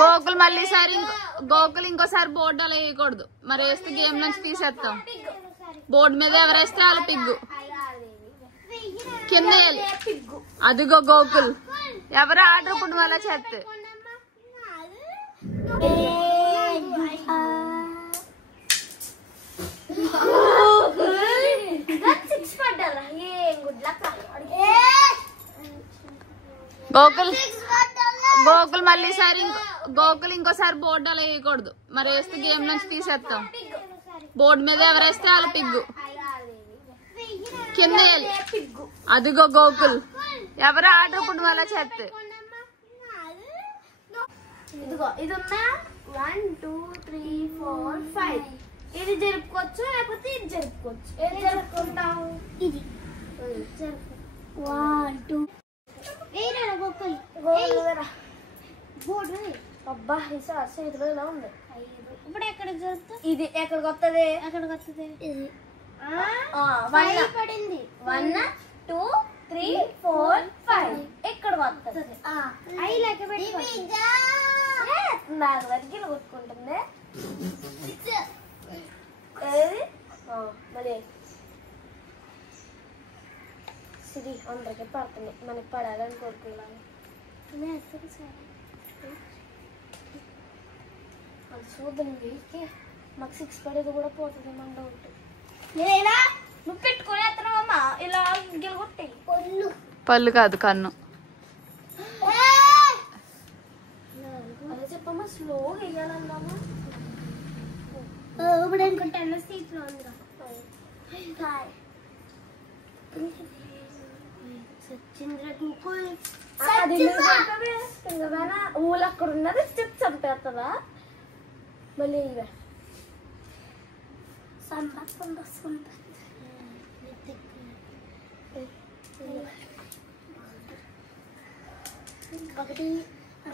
గోకుల్ మళ్ళీసారి గోకుల్ ఇంకోసారి బోర్డు అలా వేయకూడదు. మరి వేస్తే గేమ్ నుంచి తీసేస్తాం. బోర్డు మీద ఎవరేస్తే వాళ్ళ పిగ్గు కింద వేయాలి. అదిగో గోకుల్ ఎవరు ఆర్డర్ ఇప్పుడు అలా చేస్తే గోకుల్ మళ్ళీసారి ఇంకోసారి బోర్డు అలా వేయకూడదు. మరి వేస్తే గేమ్ నుంచి తీసేస్తాం. బోర్డు మీద ఎవరేస్తే వాళ్ళ పిగ్గు కింద వేయాలి. అదిగో గోకుల్ ఎవరు ఆర్డర్ ఇప్పుడు అలా చేస్తే ఇదిగో ఇది ఉన్నా 1 2 3 4 5 ఇది జరుపుకోవచ్చు లేకపోతే ఇది జరుపుకోవచ్చు. ఏది జరుపుకుంటావు? ఇది జరుపు 1 2 ఏరా గోకుల్ బోర్డు అబ్బా హిసా చేతిలో ఇలా ఉంది. ఇప్పుడు ఎక్కడ జరుపుతా? ఇది ఎక్కడికి వస్తుంది? ఎక్కడికి వస్తుంది? ఇది 1 పడింది. 1 2 3 4 5 ఎక్కడికి వస్తుంది? ఐ లెక్క పెట్టి నాకు వదిలి కొట్టుకుంటుంది. మరి సిరి అందరికీ పడుతుంది, మనకి పడాలని కోరుకున్నాను. అది చూద్దాం. మాకు 6 పడేది కూడా పోతుంది మన డౌట్. నేనా నువ్వు పెట్టుకుని ఎత్తనమ్మా ఇలా గెలగొట్టి పళ్ళు కాదు కన్ను. అదే చెప్పమ్మా స్లోగా వేయాలన్నామా. ఇప్పుడు అనుకుంటాను సీట్లో ఉందిగా సచింద్ర గోకుల్ ఊళ్ళు అక్కడ ఉన్నది చెప్ చంపేస్తుందా మళ్ళీ ఇవే సంపత్తుండ ఒకటి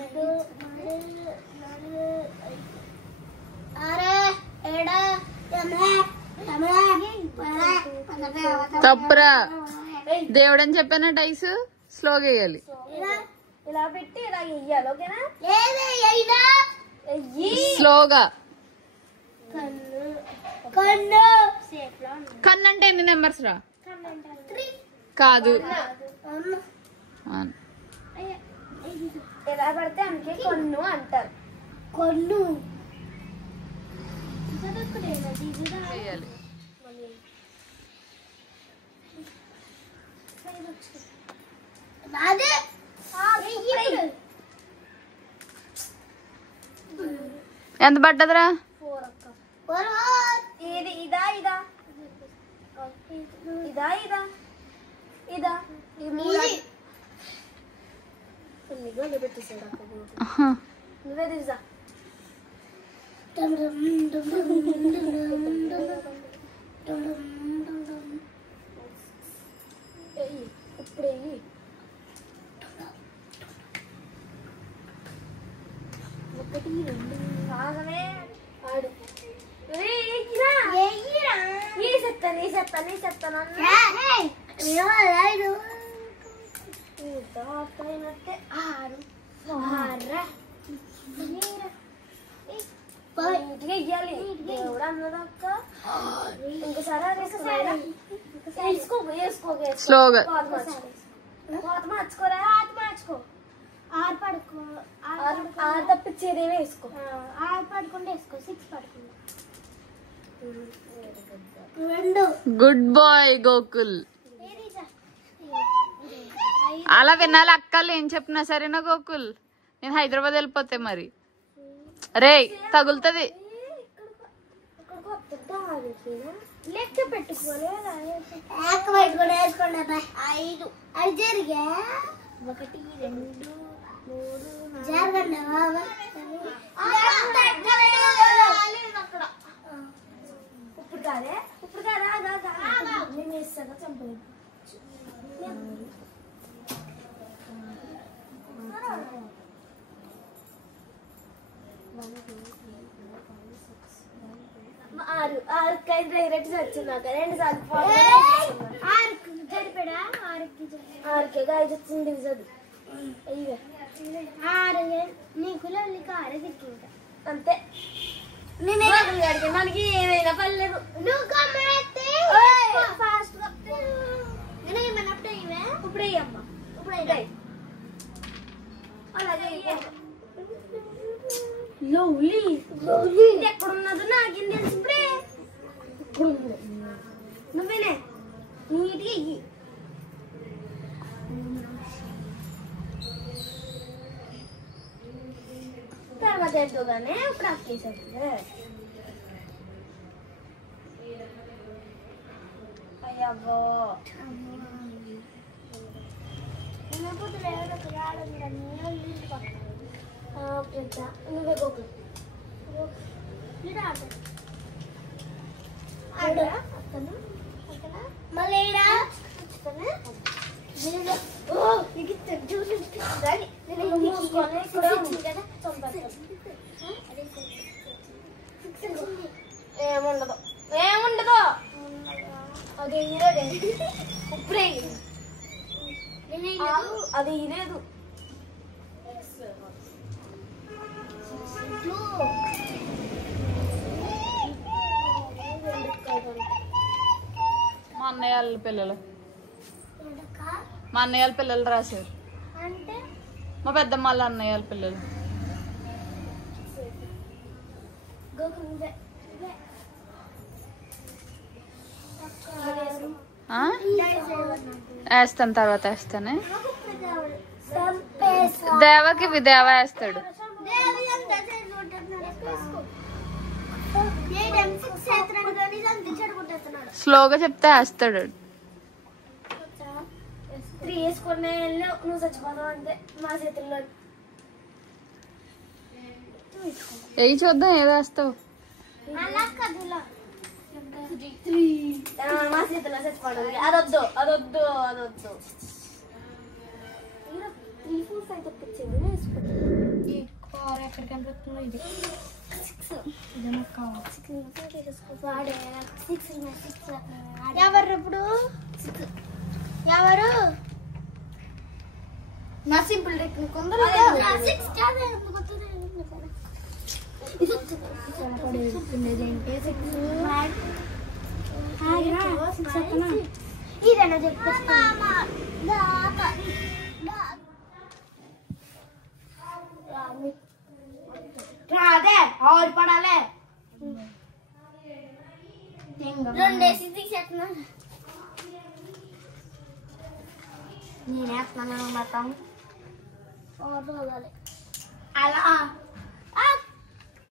2 3 4 తప్పురా దేవుడు అని చెప్పానంటే ఐస్ స్లోగా వేయాలి. ఇలా పెట్టి ఇలా వేయాలి. ఓకేనా? స్లోగా. కన్ను కన్ను అంటే ఎన్ని నెంబర్స్ రా? కాదు ఎలా పడితే అందుకే కొన్ను అంటారు. కొన్ను వేయాలి. అదే ఎంత పడ్డదిరా? 4 అక్క. ఇది ఇదా ఇదా ఇదా ఇదా ఇదా ఇది పెట్టేసాడు అక్క. నువ్వే తీసా. ఇప్పుడు ఒకటి 2 బాగానే ఆడు. చెప్తాను వెయ్యాలి. దేవుడు అన్నదక్క ఇంకోసారి స్లోగా మార్చుకోరా. మార్చుకో. 6 పడుకో. 6 తప్పించేదే వేసుకో. 6 పడుకుంటే వేసుకో. 6 పడుకుంటా. 2 గుడ్ బాయ్ గోకుల్. అలా వినాలి అక్కలు ఏం చెప్పినా సరేనా గోకుల్? నేను హైదరాబాద్ వెళ్ళిపోతే మరి రే తగులుతుంది. లెక్క పెట్టుకోలే లెక్క పెట్టుకొని వేసుకోండి 5 జరిగా 1 2 3 జరగండి ఇప్పుడు కాదే నేను వేస్తాను చంపలేదు ఆరు డైరెక్ట్ వచ్చింది నాకు 2 సార్లు ఆరుకే గాయ వచ్చింది అయ్యో 6 నీకు లొల్లికి 6 దిక్కుంటా అంతే నేనే అడిగి మనకి ఏమైనా పర్లేదు నువ్వు ఫాస్ట్ ఇప్పుడు అయ్యమ్మా అలాగే లవ్లీ ఎక్కడున్నదో నాకేం తెలుసు ఇప్పుడే నువ్వేనే నీట్గా ఇయ్యి తర్వాత ఎంతోగానే ఇప్పుడు అక్కేసాడు అయ్యబ్బో నువ్వే గోకు మళ్ళీ ఏముండదు ఏముండదు అదే ఇప్పుడే అది లేదు మా అన్నయ్య వాళ్ళ పిల్లలు రాశారు అంటే మా పెద్దమ్మ వాళ్ళ అన్నయ్య వాళ్ళ పిల్లలు వేస్తాను తర్వాత వేస్తానే దేవకి దేవ వేస్తాడు స్లోగా చెప్తే వేస్తాడు 3 వేసుకునే నువ్వు చచ్చిపోతావు అంతే మా చేతుల్లో ఏవి చూద్దాం ఏదో వేస్తావు మా చేతుల్లో చచ్చిపోవడం అదొద్దు అదొద్దు అదొద్దు 3 4 5 తప్పించింది ఎక్కడికి కనిపిస్తుందో ఇది 6 ఎవరు ఇప్పుడు ఎవరు నా సింపుల్ టెక్నిక్ ఉందా ఇదేనా చెప్తా రాదే ఆరు పడాలే 2 వేసి తీసేస్తున్నా నేనేస్తున్నాను మొత్తం అలా